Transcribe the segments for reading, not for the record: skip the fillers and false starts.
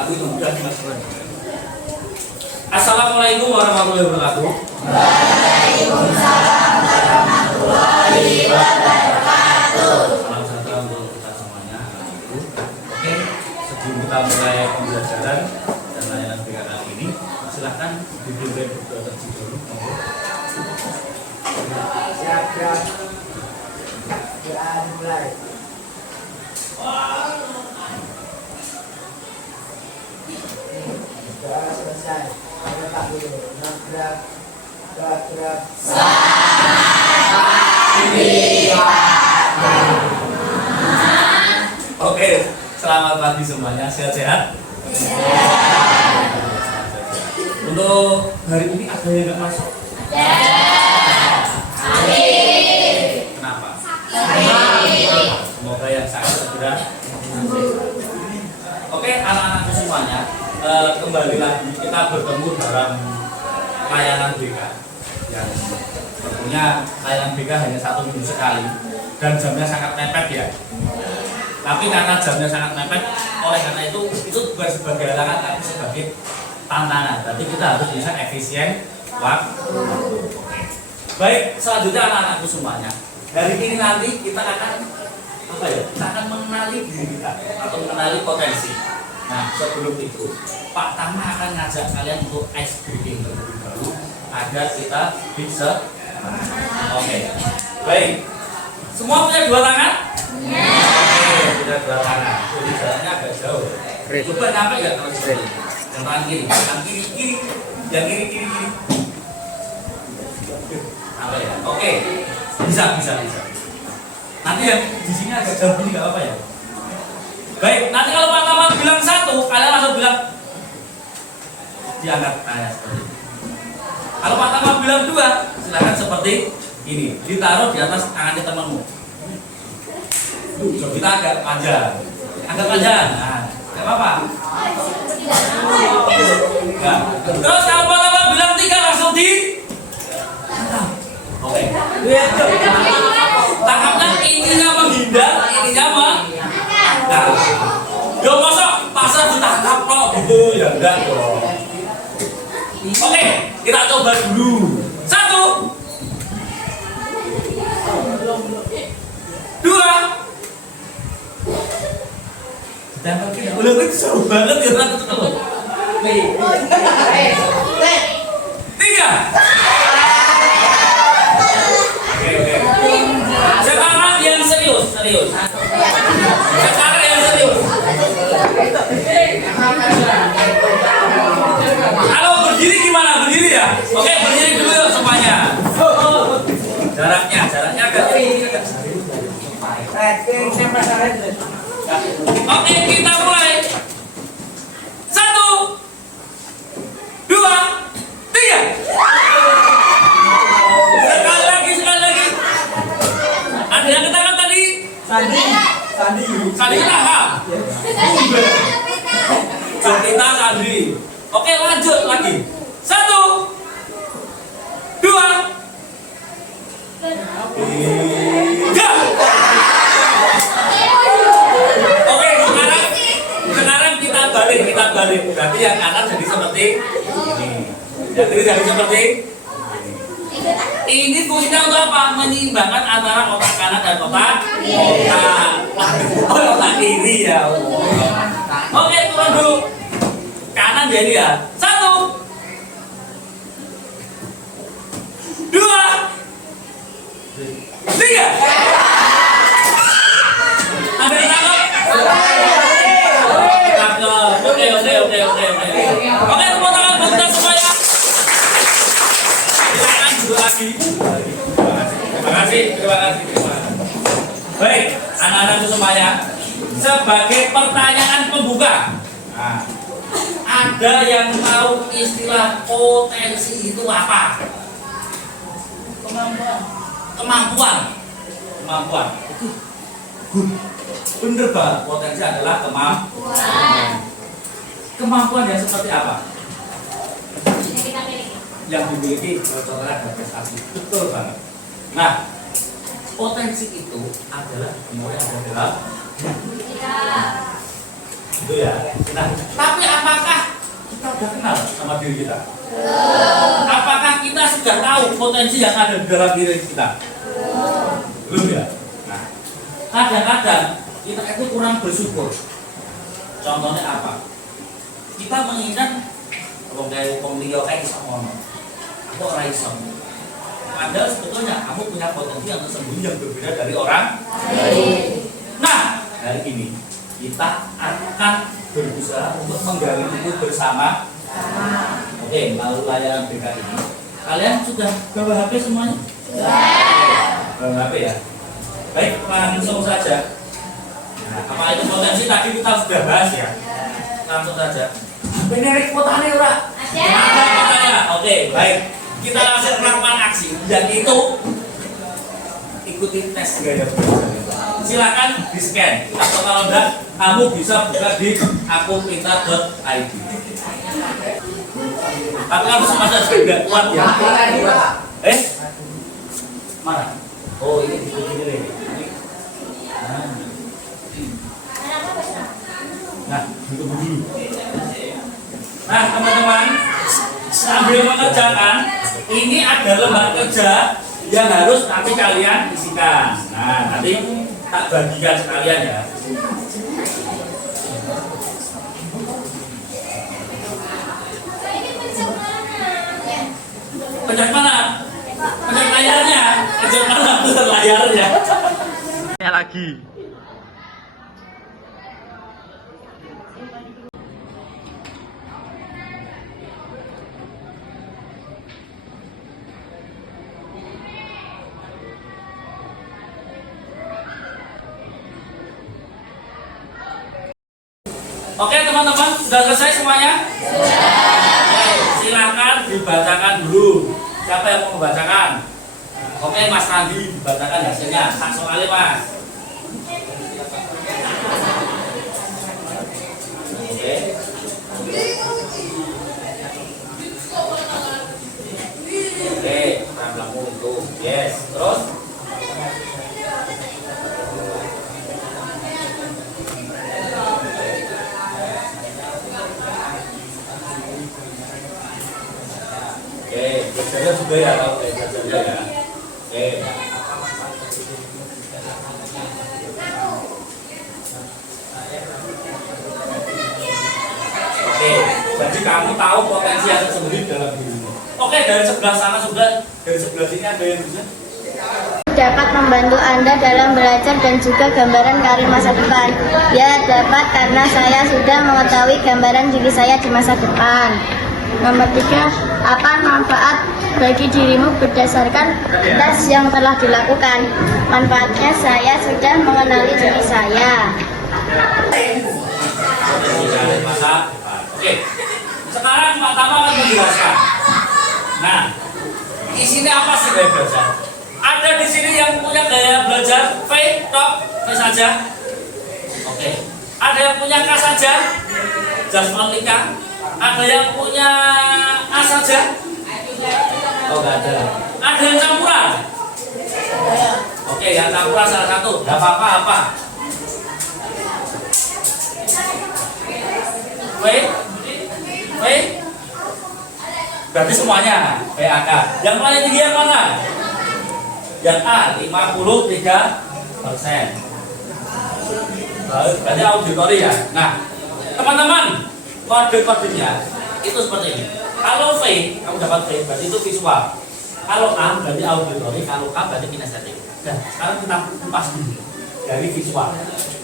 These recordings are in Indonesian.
Aku itu mudah Mas. Assalamualaikum warahmatullahi wabarakatuh. Waalaikumsalam warahmatullahi wabarakatuh. Salam sejahtera untuk kita semuanya, anak-anakku. Oke, sebelum kita mulai pembelajaran dan layanan BK kali ini, silahkan dipimpin berdoa terlebih dahulu. Siap. Mulai. Doa selesai. Letak dulu. Gerak. Oke, selamat pagi semuanya. Sehat-sehat? Untuk hari ini ada yang nggak masuk? Kenapa? Semoga yang sakit segera. Oke, anak-anakku semuanya, kembali lagi kita bertemu dalam layanan BK yang tentunya layanan BK hanya 1 minggu sekali dan jamnya sangat mepet ya. Tapi karena jamnya sangat mepet, oleh karena itu bukan sebagai halangan tapi sebagai tantangan. Tapi kita harus bisa efisien waktu. Baik, selanjutnya anak-anakku semuanya, dari ini nanti kita akan kita akan mengenali diri kita atau mengenali potensi. Nah, sebelum itu Pak Tama akan ngajak kalian untuk ice breaking terlebih dahulu agar kita bisa. Oke. Baik. Semua punya 2 tangan? Oke, punya 2 tangan. Jadi jaraknya agak jauh. Coba nyampe nggak kalau sini? Yang tangan kiri, yang kiri. Apa ya? Oke. Bisa. Nanti yang di sini agak jauh ini nggak apa ya? Baik, nanti kalau Pak Tama bilang 1, kalian langsung bilang diangkat kayak seperti ini. Kalau Pak Tama bilang 2, silakan seperti ini, ditaruh di atas tangan temanmu. Kita agak panjang, nah, nggak apa-apa. Nah, terus kalau Pak Tama bilang 3, langsung di. Oke. Tangkapnya ininya menghindar, ininya nah, yo masa pasar ditangkap kok gitu ya enggak dong. Oke, kita coba dulu. 1, 2. Ditangkap kita. Udah itu seru banget ya ratu tuh. 3. Sekarang yang serius. Sekarang yang serius. Kalau berdiri gimana? Berdiri ya? Oke, berdiri dulu yuk semuanya. Jaraknya agak tinggi. Oke, kita mulai. 1, 2, 3. Sekali lagi. Ada yang ketangkap tadi? Sandi tahan. Kita Sandi. Oke, lanjut lagi. 1, 2, 3. Oke, sekarang kita balik. Berarti yang kanan jadi seperti ini. Yang kiri jadi seperti ini. Fungsinya untuk apa? Menyeimbangkan antara otak kanan dan otak kiri ya. Oke, turun dulu. Kanan jadi ya. 1, 2, 3. Ada yang tangkap? Oke. Oke, tepuk tangan buat kita semuanya. Silakan duduk lagi. Terima kasih. Baik, anak-anakku semuanya. Sebagai pertanyaan pembuka, nah, ada yang tahu istilah potensi itu apa? Kemampuan. Bener banget, potensi adalah kemampuan yang seperti apa? Yang dimiliki contohnya ada prestasi. Betul banget. Nah, potensi itu adalah semua yang ada dalam gitu ya. Nah, tapi apakah kita sudah kenal sama diri kita? Apakah kita sudah tahu potensi yang ada di dalam diri kita? Belum ya? Nah, kadang-kadang kita itu kurang bersyukur. Contohnya apa? Kita mengingat wong liya kae iso ngono. Aku ora iso. Padahal sebetulnya kamu punya potensi yang tersembunyi yang berbeda dari orang lain. Nah, hari ini kita akan berusaha untuk menggali itu bersama. Oke, melalui layanan BK ini. Kalian sudah bawa HP semuanya? Sudah. Bawa HP ya? Baik, langsung saja. Nah, apa itu potensi tadi kita sudah bahas ya? Langsung saja. Benerik kotane ora? Ada kotanya. Oke, baik. Kita langsung melakukan aksi. Dan itu ikuti tes gaya belajar. Silakan di scan. Atau kalau enggak, kamu bisa buka di akun pintar.id. Tapi harus masa sudah kuat ya. Mana? Oh, ini di sini nih. Nah, tunggu dulu. Nah, teman-teman, sambil mengerjakan, ini ada lembar kerja yang harus nanti kalian isikan. Nah, nanti tak bagikan sekalian ya. Pencet mana? Pencet layarnya. Pencet mana? Pencet layarnya. Ya lagi. Oke teman-teman, sudah selesai semuanya? Sudah. Silakan dibacakan dulu. Siapa yang mau membacakan? Oke, Mas Randi dibacakan hasilnya. Hak soalnya Mas. Oke. Oke, kamu itu. Yes. Terus? Belajarnya juga ya, kalau belajarnya ya. Oke, jadi kamu tahu potensi yang tersembunyi dalam dirimu. Oke, dari sebelah sana sudah, dari sebelah sini ada yang bisa? Dapat membantu Anda dalam belajar dan juga gambaran karir masa depan. Ya, dapat karena saya sudah mengetahui gambaran diri saya di masa depan. Nomor 3, apa manfaat bagi dirimu berdasarkan tes yang telah dilakukan? Manfaatnya saya sudah mengenali diri saya. Oke, sekarang Pak Tama akan menjelaskan. Nah, isinya apa sih gaya belajar? Ada di sini yang punya gaya belajar V, tok, V saja. Oke, ada yang punya K saja, just only K. Ada yang punya A saja? Oh, nggak ada. Ada yang campuran? Oke, yang campuran salah satu. Nggak apa-apa apa? W? Berarti semuanya PAK. Yang paling tinggi yang mana? Yang A, 53%. Berarti auditori ya. Nah, teman-teman, kode-kodenya itu seperti ini. Kalau V, kamu dapat V, berarti itu visual. Kalau A berarti auditori, kalau K berarti kinestetik. Nah, sekarang kita kupas dulu dari visual.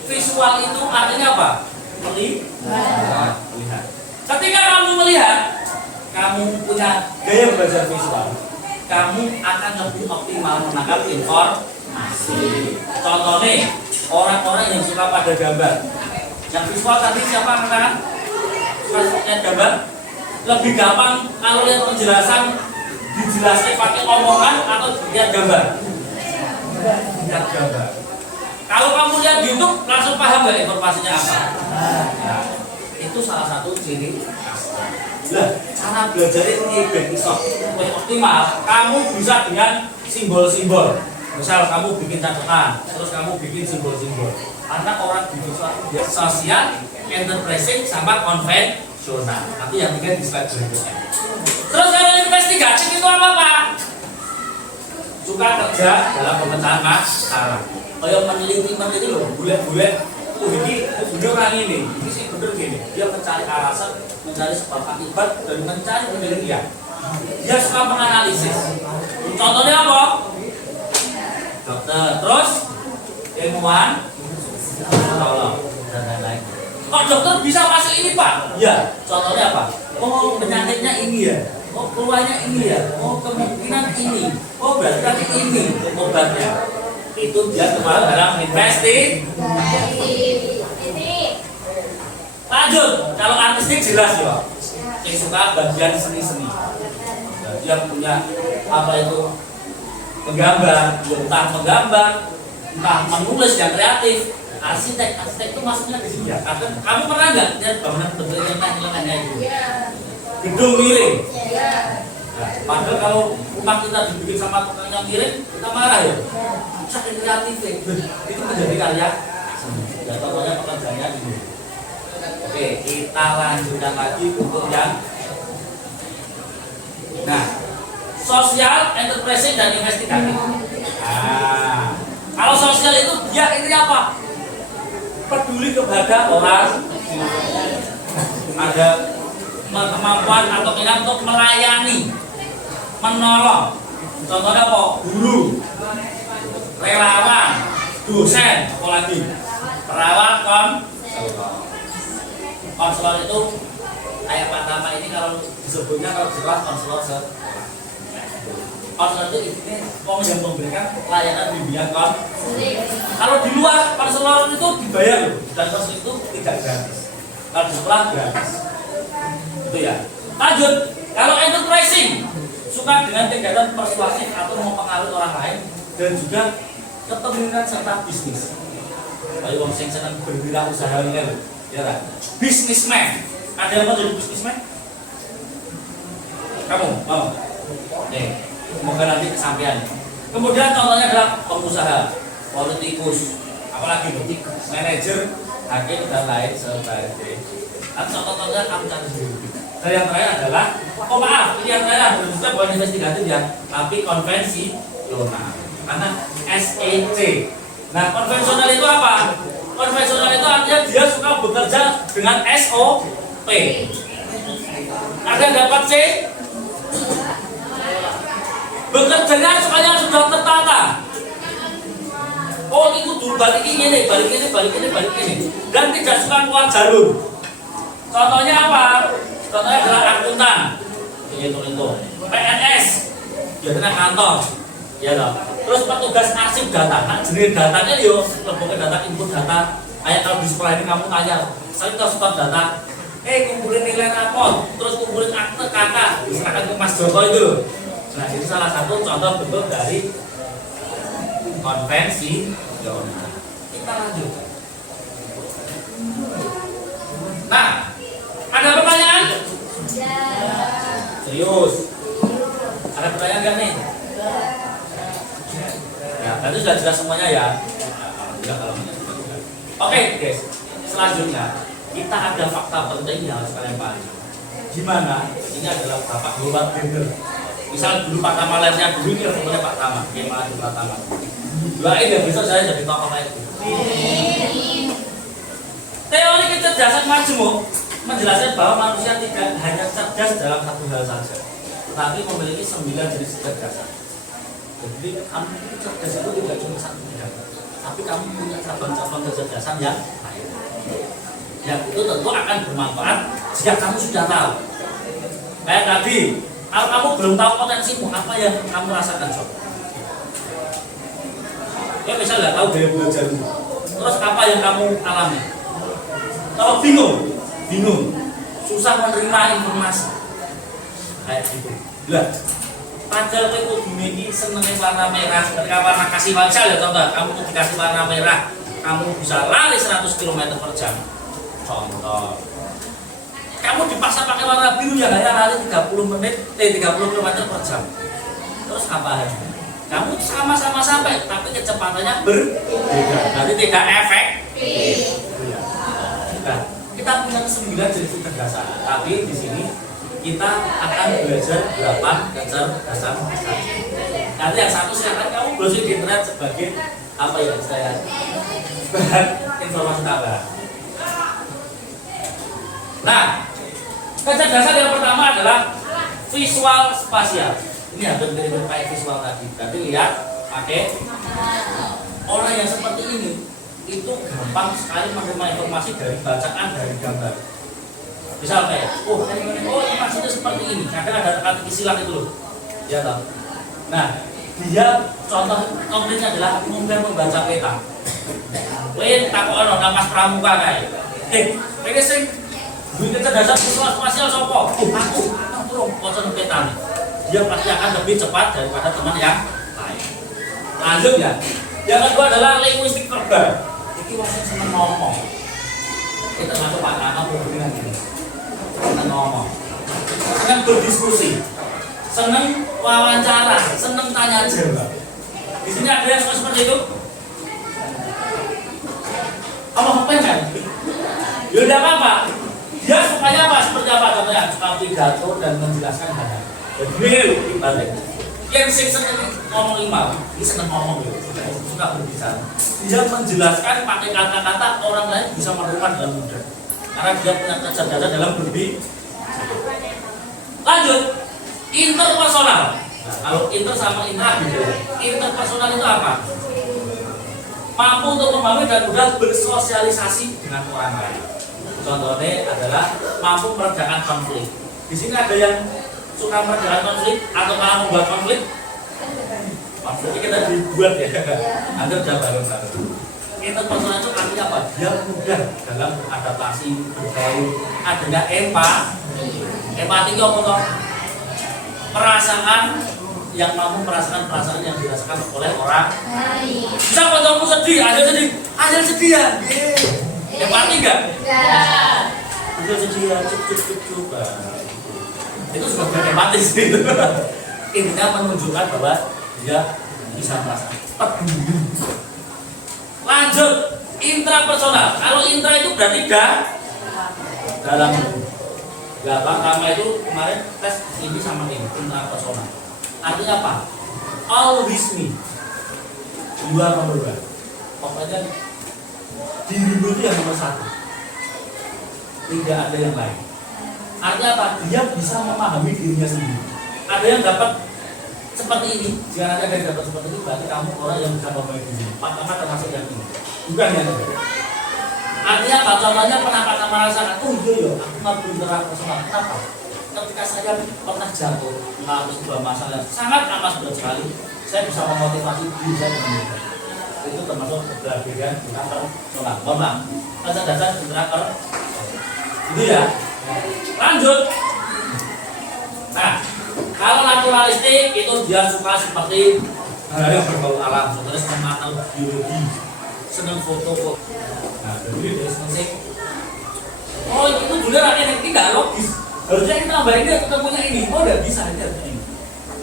Visual itu artinya apa? Melihat. Ketika kamu melihat, kamu punya gaya belajar visual, kamu akan lebih optimal menangkap informasi. Contohnya, orang-orang yang suka pada gambar. Yang visual tadi siapa katakan? Lihat gambar lebih gampang kalau lihat penjelasan dijelaskan pakai omongan atau lihat gambar. Lihat gambar. Kalau kamu lihat di YouTube langsung paham nggak informasinya apa? Nah, itu salah satu ciri. Nah, cara belajar ini bisa optimal. Kamu bisa dengan simbol-simbol. Misal kamu bikin catatan, terus kamu bikin simbol-simbol. Karena orang di visual sosial enterprising sama konvensional. Nanti yang tiga di slide berikutnya. Terus kalau investigatif itu apa Pak? Suka kerja dalam pemecahan masalah. Kayak meneliti loh, bulet-bulet. Ini bener orang ini sih bener gini. Dia mencari alasan, mencari sebab akibat, dan mencari penelitian. Dia suka menganalisis. Contohnya apa? Dokter, terus ilmuwan, psikolog, dan lain-lain. Kok dokter bisa masuk ini Pak? Ya, contohnya apa? Oh penyakitnya ini ya, oh keluarnya ini ya, oh kemungkinan ini, oh berarti nanti ini obatnya. Itu dia kemarin dalam investigasi. Lanjut, kalau artistik jelas ya, yang suka bagian seni-seni. Dia punya apa itu menggambar, entah menggambar, entah menulis yang kreatif. Arsitek itu masuknya di sini ya. Kamu pernah nggak lihat bangunan bentuknya itu? Gedung miring. Nah, padahal kalau rumah kita dibikin sama tukang yang miring, kita marah ya. Saking kreatif itu menjadi karya. Ya contohnya pekerjaannya ini. Oke, kita lanjutkan lagi untuk yang. Nah, sosial, enterprising dan investigatif. Nah, kalau sosial itu dia ini apa? Peduli kepada orang, ada kemampuan atau keinginan untuk melayani, menolong. Contohnya apa? Guru, relawan, dosen, apalagi perawat, konselor itu kayak Pak Tama ini kalau disebutnya kalau jelas konselor konselor itu intinya orang yang memberikan layanan bimbingan kalau di luar konselor itu dibayar loh, dan konselor itu tidak gratis. Kalau di sekolah gratis. Itu ya. Lanjut, kalau enterprising suka dengan kegiatan persuasif atau mempengaruhi orang lain dan juga kepemimpinan serta bisnis. Kayak wong sing seneng berwirausaha ini loh, ya kan? Businessman. Ada yang mau jadi businessman? Kamu mau? Semoga nanti kesampaian. Kemudian contohnya adalah pengusaha, politikus, apalagi manajer, hakim dan lain sebagainya. Atau contoh-contohnya kamu cari sendiri. Dan yang terakhir adalah, oh maaf, ini yang terakhir bukan bukan investigatif ya, tapi konvensional. Karena SEC. Nah, konvensional itu apa? Konvensional itu artinya dia suka bekerja dengan SOP. Ada yang dapat C? Bekerjanya supaya sudah tertata. Oh itu dulu balik ini, balik ini, dan tidak suka keluar jalur. Contohnya apa? Contohnya adalah akuntan, itu. PNS, biasanya kantor, ya toh. Terus petugas arsip data, nah jenis datanya yo, lebih data input data. Kayak kalau di sekolah ini kamu tanya, saya kita stop data, kumpulin nilai rapor, terus kumpulin akte kakak, diserahkan ke Mas Joko itu. Nah, itu salah satu contoh bentuk dari konvensional. Kita lanjut. Nah, ada pertanyaan? Serius? Ada pertanyaan nggak nih? Ya, nanti sudah jelas semuanya ya. Oke, guys. Selanjutnya kita ada fakta penting yang harus kalian pahami. Gimana? Ini adalah Bapak Global Trader. Misal dulu Pak Tama lainnya dulu ini namanya Pak Tama, gimana Pak Tama? Doain ya besok saya jadi tokoh kayak itu. Teori kecerdasan majemuk menjelaskan bahwa manusia tidak hanya cerdas dalam satu hal saja, tetapi memiliki 9 jenis kecerdasan. Jadi kamu cerdas itu tidak cuma satu bidang, tapi kamu punya cabang-cabang kecerdasan yang lain. Yang itu tentu akan bermanfaat jika kamu sudah tahu. Kayak tadi. Kalau kamu belum tahu potensimu, apa yang kamu rasakan coba? Ya misal nggak tahu gaya belajarmu, terus apa yang kamu alami? Kalau bingung, susah menerima informasi, kayak gitu. Lah, padahal kamu dimiliki senengnya warna merah, ketika warna kasih misal ya contoh, kamu dikasih warna merah, kamu bisa lari 100 km/jam. Contoh. Kamu dipaksa pakai warna biru ya hanya lari 30 km/jam. Terus apa hasilnya? Kamu sama-sama sampai, tapi kecepatannya berbeda. Jadi tidak efektif. Nah, kita kita punya 9 jenis kecerdasan, tapi di sini kita akan belajar 8 kecerdasan saja. Nanti yang satu silakan kamu browsing di internet sebagai apa ya saya bahan informasi tambahan. Nah, kecerdasan yang pertama adalah visual spasial. Ini hampir mirip kayak visual tadi. Berarti lihat, pakai orang yang seperti ini itu gampang sekali menerima informasi dari bacaan dari gambar. Misal kayak, oh ini maksudnya seperti ini. Kadang ada teka-teki silang itu loh. Ya toh. Nah, dia contoh konkretnya adalah mungkin membaca peta. Lain takono nang Mas Pramuka kae. Ini sing duwe kecerdasan visual spasial sapa? Aku turun maca peta. Dia pasti akan lebih cepat daripada teman yang lain. Lanjut ya. Yang kedua adalah linguistik verbal. Ini wong seneng ngomong. Kita masuk Pak Nama dengan ini. Seneng ngomong. Seneng berdiskusi. Seneng wawancara, seneng tanya jawab. Di sini ada yang seperti itu? Apa kan? Ya tidak apa-apa. Dia sukanya apa? Seperti apa? Contohnya suka pidato dan menjelaskan hal-hal. Jadi dibalik. Yang seneng ngomong imam, ini seneng ngomong gitu. Suka berbicara. Dia menjelaskan pakai kata-kata orang lain bisa menerima dengan mudah. Karena dia punya kecerdasan dalam berbicara. Lanjut. Interpersonal. Nah, kalau inter sama intra gitu. Interpersonal itu apa? Mampu untuk memahami dan mudah bersosialisasi dengan orang lain. Contohnya adalah mampu meredakan konflik. Di sini ada yang suka meredakan konflik atau malah membuat konflik. Konfliknya kita dibuat ya. Anda sudah bareng-bareng. Interpersonal itu artinya apa? Dia mudah dalam adaptasi, bergaul, adanya empati itu apa toh? Perasaan yang mampu merasakan perasaan yang dirasakan oleh orang. Bisa kamu sedih, ada sedih ya. Empati enggak? Ada sedih ya, cukup. Itu sebagai empati sih. Intinya menunjukkan bahwa dia bisa merasakan peduli. Lanjut, intrapersonal. Kalau intra itu berarti dalam. Gampang sama itu kemarin tes ini sama ini intrapersonal. Artinya apa? Always me. Dua nomor dua. Pokoknya dirimu itu yang nomor satu. Tidak ada yang lain. Artinya apa? Dia bisa memahami dirinya sendiri. Ada yang dapat seperti ini. Jika ada yang dapat seperti ini, berarti kamu orang yang bisa memahami diri. Pertama termasuk yang ini. Bukan yang ini. Artinya apa? Contohnya pernah Pak merasakan, oh iya aku nggak belum personal. Kenapa? Ketika saya pernah jatuh mengalami sebuah masalah yang sangat amat berat sekali, saya bisa memotivasi diri saya sendiri. Itu termasuk kebahagiaan intrapersonal. Mohon kecerdasan intrapersonal. Itu ya. Lanjut. Nah, kalau naturalistik itu dia suka seperti hal yang berbau alam, seperti senang atau biologi, senang foto. Nah, jadi dia senang. Oh itu dulu rakyat ini tidak logis. Harusnya kita tambahin dia ketemunya ini. Oh tidak bisa ini harusnya ini.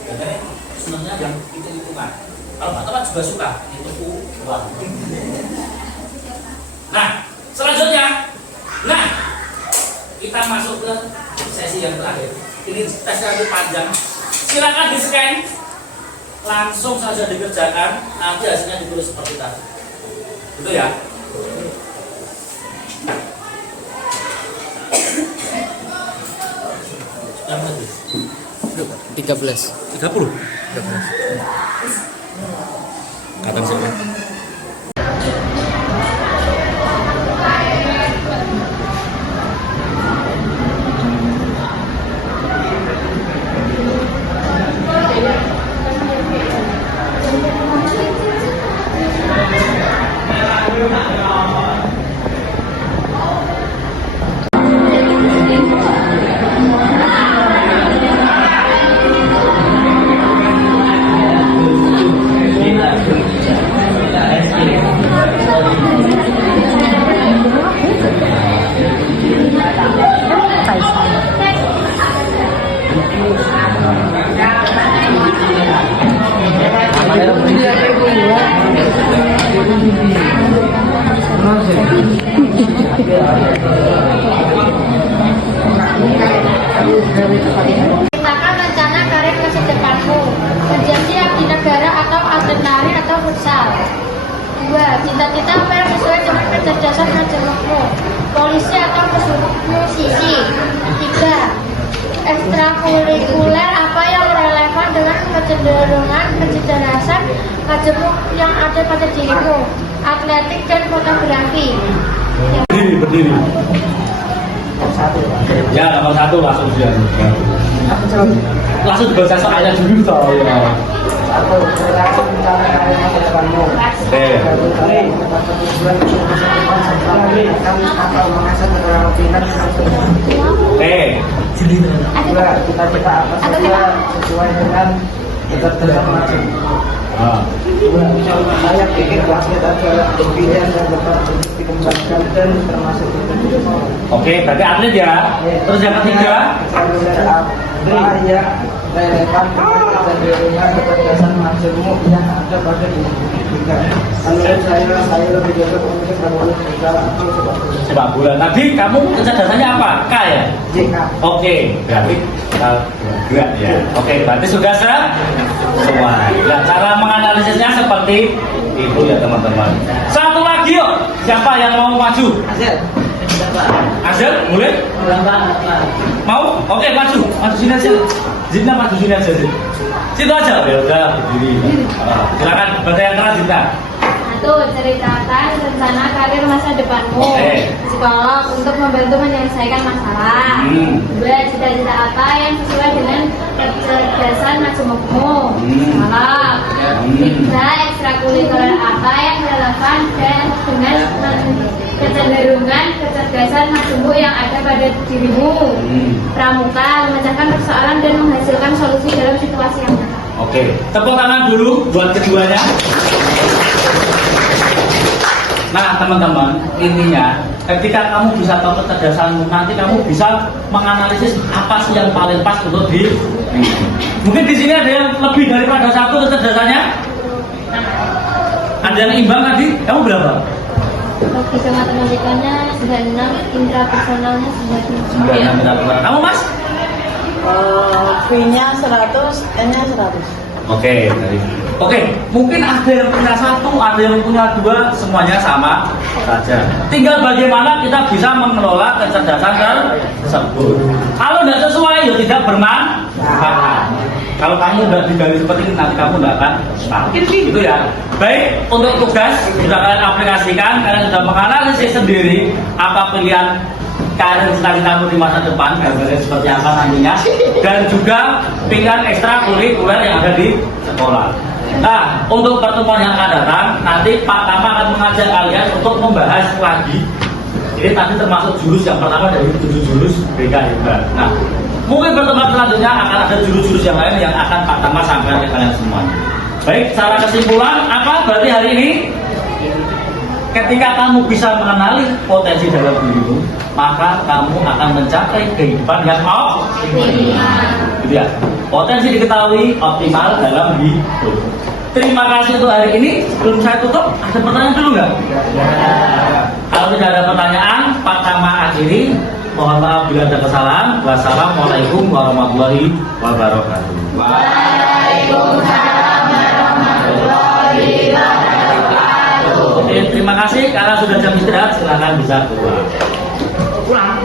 Jadi senangnya yang hitung-hitungan. Kalau Pak Tepat juga suka itu uang. Nah selanjutnya, nah kita masuk ke sesi yang terakhir. Ini tesnya lebih panjang. Silakan di scan, langsung saja dikerjakan. Nanti hasilnya ditulis seperti tadi. Gitu ya. Berapa tadi? 13. 30. Kapan sih? Petakan rencana karir masa depanmu. Menjadi abdi negara atau atlet lari atau futsal. 2. Cita-cita apa yang sesuai dengan kecerdasan dan jemukmu? Polisi atau musisi. 3. Ekstrakurikuler apa yang relevan dengan kecenderungan kecerdasan majemuk yang ada pada dirimu? Atletik dan fotografi. Berdiri. Ya, nomor 1 langsung dia. Langsung baca soalnya dulu toh ya. Satu, silakan rencana karir masa depanmu. Oke. Atau mengasah keterampilan Oke. Dua, cita-cita apa saja sesuai dengan kecerdasan masing. Dua, saya pikir basket adalah pilihan yang dapat dikembangkan dan termasuk Oke, berarti atlet ya. Terus yang ketiga, apa yang relevan dan dengan kecerdasan maksudmu yang ada pada diri kita. Menurut saya lebih cocok untuk berwujud segala atau sepak bola. Tadi kamu kecerdasannya apa? K ya? JK. Oke, berarti gerak ya. Oke, berarti sudah semua. Nah, cara menganalisisnya seperti itu ya teman-teman. Satu lagi yuk, siapa yang mau maju? Azel, boleh? Mau? Oke, maju sini aja. Zidna maju sini aja. Situ aja. Ya udah, berdiri. Silakan, baca yang keras Zidna. 1. Ceritakan rencana karir masa depanmu. Psikolog untuk membantu menyelesaikan masalah. 2. Cita-cita apa yang sesuai dengan kecerdasan majemukmu? Psikolog. 3. Ekstrakurikuler apa yang relevan dan dengan kecenderungan kecerdasan majemuk yang ada pada dirimu? Pramuka, memecahkan persoalan dan menghasilkan solusi dalam situasi yang nyata. Oke, tepuk tangan dulu buat keduanya. Nah teman-teman, intinya ketika kamu bisa tahu kecerdasanmu, nanti kamu bisa menganalisis apa sih yang paling pas untuk mungkin di sini ada yang lebih daripada 1 kecerdasannya. Ada yang imbang tadi, kamu berapa? Logika matematikanya 96, intrapersonalnya 99. Kamu Mas? V-nya 100, N-nya 100. Oke, mungkin ada yang punya 1, ada yang punya 2, semuanya sama saja. Tinggal bagaimana kita bisa mengelola kecerdasan tersebut. Kalau tidak sesuai, ya tidak bermanfaat. Kalau kamu udah digali seperti ini, nanti kamu tidak akan mungkin sih gitu ya. Baik, untuk tugas sudah kalian aplikasikan, kalian sudah menganalisis sendiri apa pilihan karir cita-citamu di masa depan, gambarnya seperti apa nantinya, dan juga pilihan ekstrakurikuler yang ada di sekolah. Nah, untuk pertemuan yang akan datang, nanti Pak Tama akan mengajak kalian untuk membahas lagi. Ini tadi termasuk jurus yang pertama dari 7 jurus BK. Nah, mungkin pertemuan selanjutnya akan ada jurus-jurus yang lain yang akan Pak Tama sampaikan ke kalian semua. Baik, secara kesimpulan apa berarti hari ini? Ketika kamu bisa mengenali potensi dalam dirimu, maka kamu akan mencapai kehidupan yang optimal. Gitu ya. Potensi diketahui, optimal dalam hidup. Terima kasih untuk hari ini. Sebelum saya tutup, ada pertanyaan dulu nggak? Kalau tidak ada pertanyaan, Pak Tama akhiri. Mohon maaf bila ada kesalahan. Wassalamualaikum warahmatullahi wabarakatuh. Waalaikumsalam warahmatullahi wabarakatuh. Oke, terima kasih karena sudah jam istirahat. Silakan bisa keluar. Pulang.